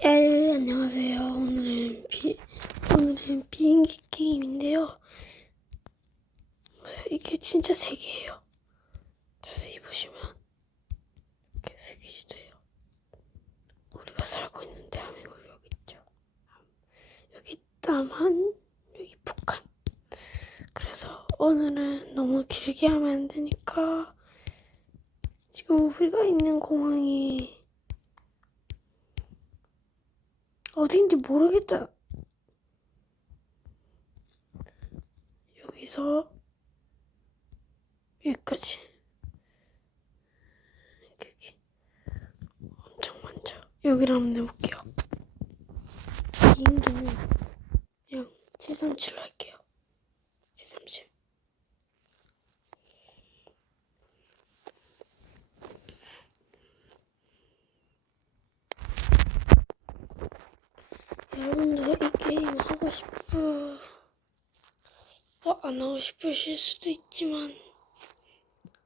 안녕하세요. 오늘은 비행기 게임인데요. 이게 진짜 세 개예요. 자세히 보시면 이렇게 세 개씩 돼요. 우리가 살고 있는 대한민국 여기 있죠. 여기 남한, 여기 북한. 그래서 오늘은 너무 길게 하면 안 되니까 지금 우리가 있는 공항이 어딘지 모르겠죠. 여기서 여기까지 여기 엄청 많죠. 여기를 한번 내볼게요. 비행기는 그냥 737로 할게요. 737. 여러분도 이 게임 안 하고 싶으실 수도 있지만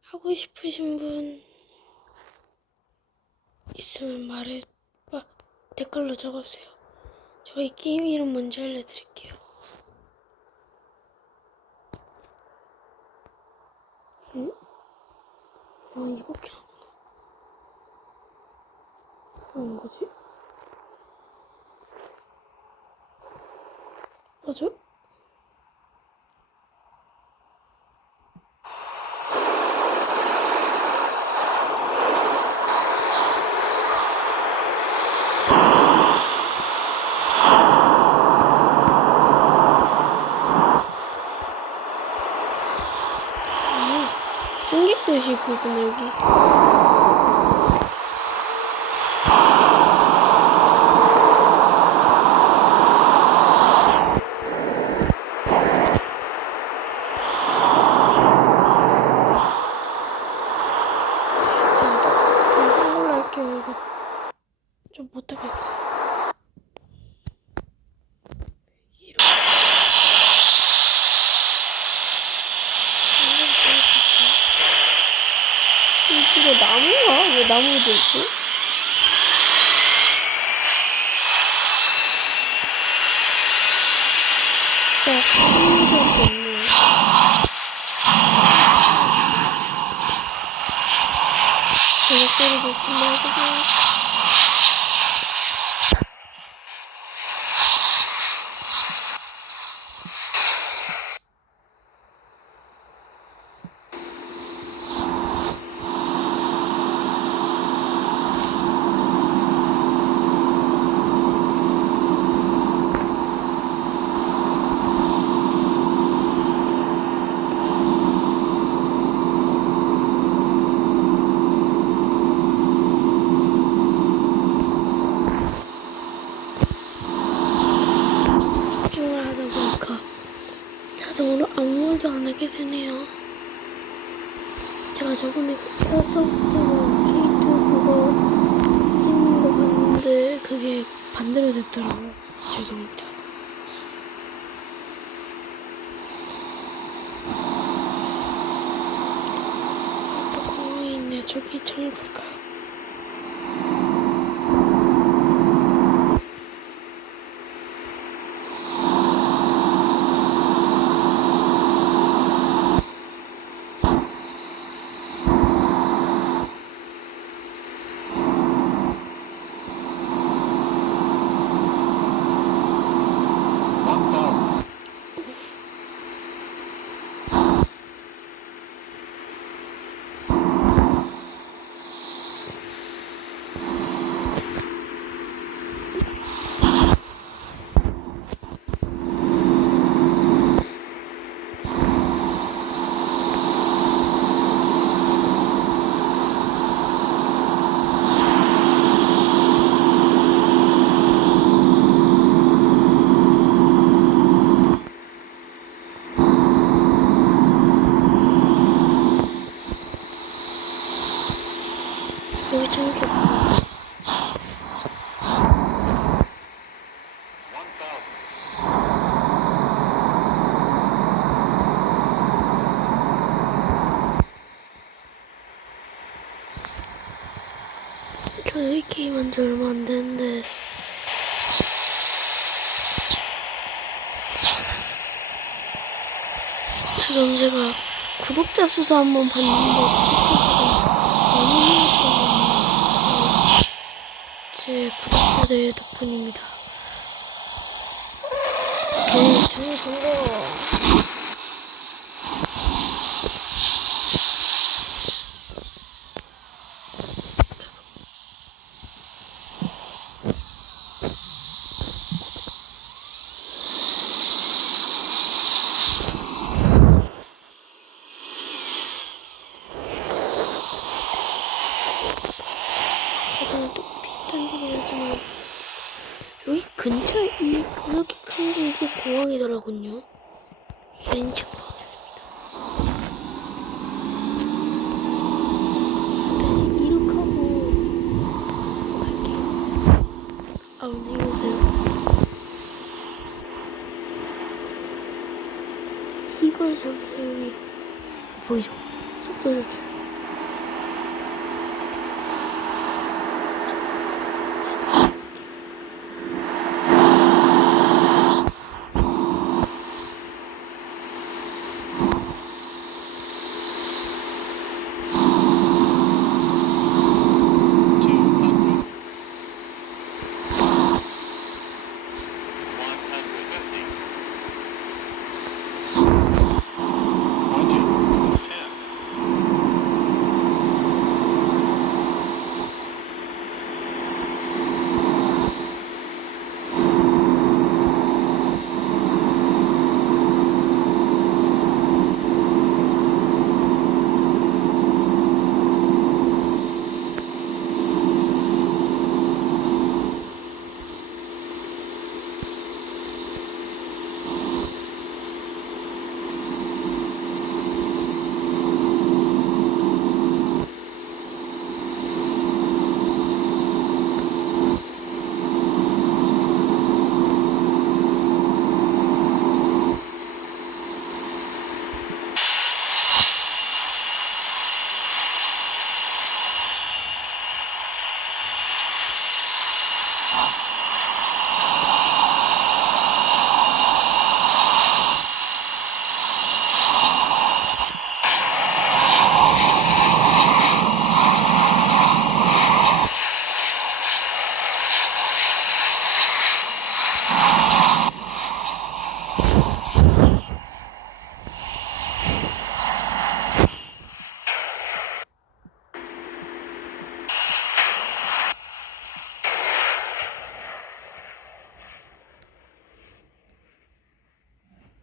하고 싶으신 분 있으면 댓글로 적어주세요. 제가 이 게임 이름 먼저 알려드릴게요. 이거밖에 안 하구나. 뭐지? 뭐죠? 승객들 싣고있구나 여기. 그냥 딴 걸로 할게요. 이거 좀 못하겠어요. 이거 나무가? 왜 나무가 있지? 진짜 흥미스럽게 없네요. 제 목소리도 들려주고. 집중을 하다 보니까 자동으로 아무 말도 안 하게 되네요. 제가 저번에 에어소프트로 K2 그거 찍는 거 봤는데 그게 반대로 됐더라고요. 죄송합니다. 또 공항에 있네. 저기 창을 갈까요? 여기 창이 없고. 저도 이 게임 한 지 얼마 안 됐는데 지금 제가 구독자 수도 한번 봤는데 구독자 수가 많이 늘었다고 제 구독자들 덕분입니다. 오케이, 저희 성공. 가장 또 비슷한 데긴 하지만 여기 근처에 이렇게 큰 게 이게 공항이더라군요. 렌즈 공항이었습니다. 다시 이륙하고 갈게요. 아 근데 이거 보세요. 이걸 잘못해요. 여기 보이죠? 속도 조절.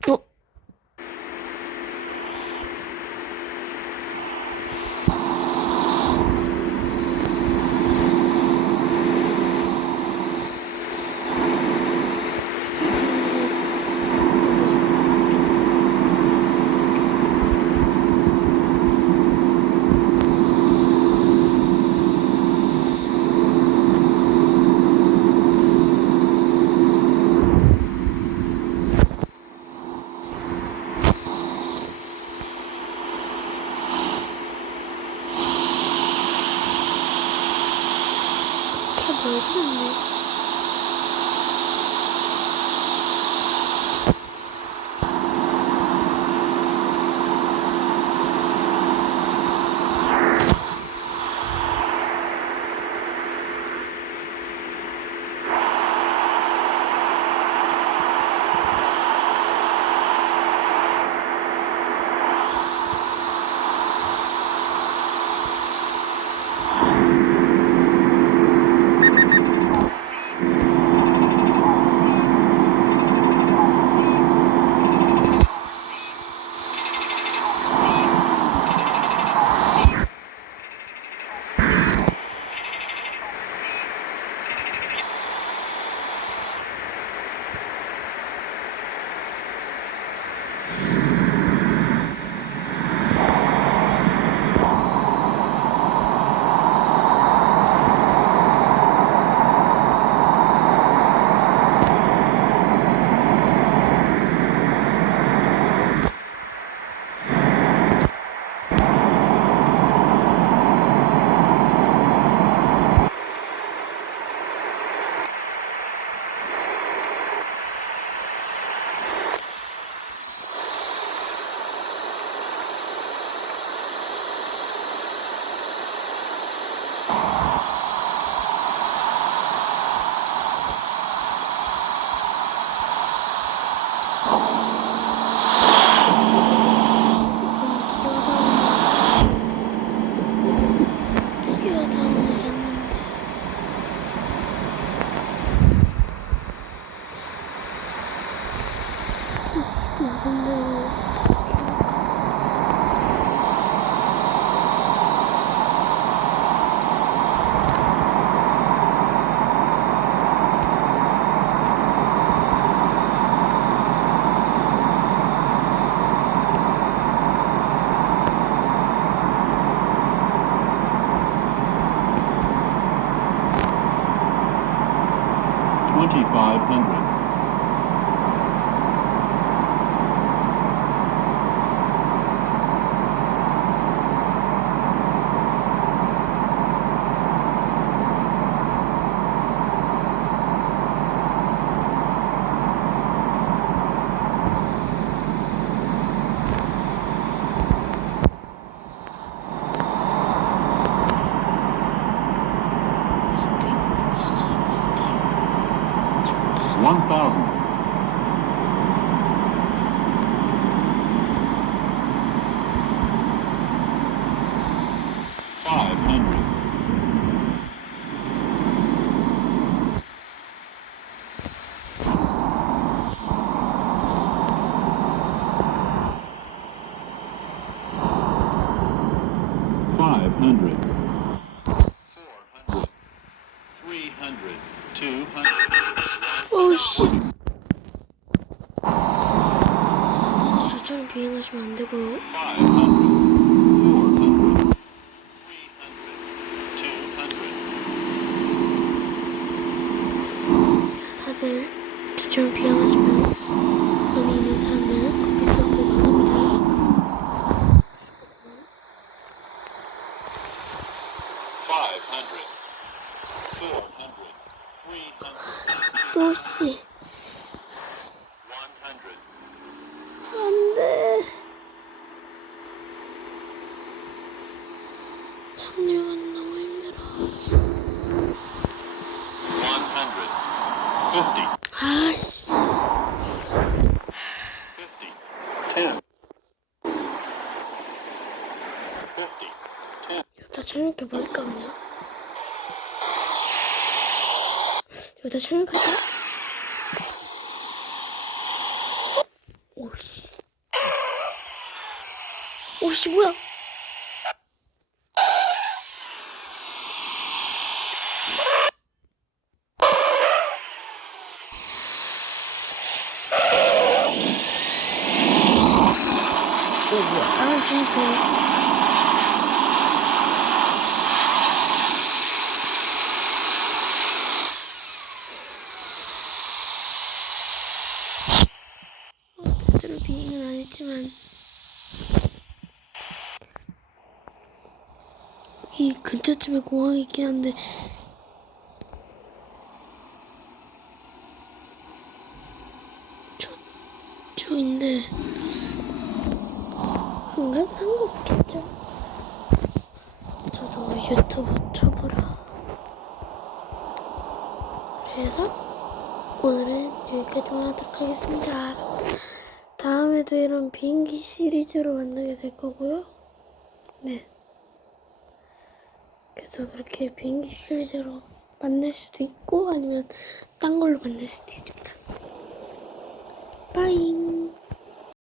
어? 다 멀어지겠네. 선대로 $2,500. $1,000. $500. $500. $400. $300. $200. 오씨 다들 저처럼 비행하시면 안 되고요. 500, 400, 300, 200. 다들 저처럼 비행하시면 안에 있는 사람들 커피 쏟고 나갑니다. 또씨 안돼 착륙은 너무 힘들어. 150, 아씨 10, 10. 여기다 착륙해버릴까 그냥? 여기다 착륙할까? 오씨 오씨 뭐야? 아 진짜 제대로 비행은 안 했지만 이 근처쯤에 공항이 있긴 한데 저인데 안 가도 상관없겠죠? 저도 유튜브 초보라 그래서 오늘은 여기까지만 하도록 하겠습니다. 다음에도 이런 비행기 시리즈로 만나게 될 거고요. 네. 그래서 그렇게 비행기 시리즈로 만날 수도 있고 아니면 딴 걸로 만날 수도 있습니다. 빠잉.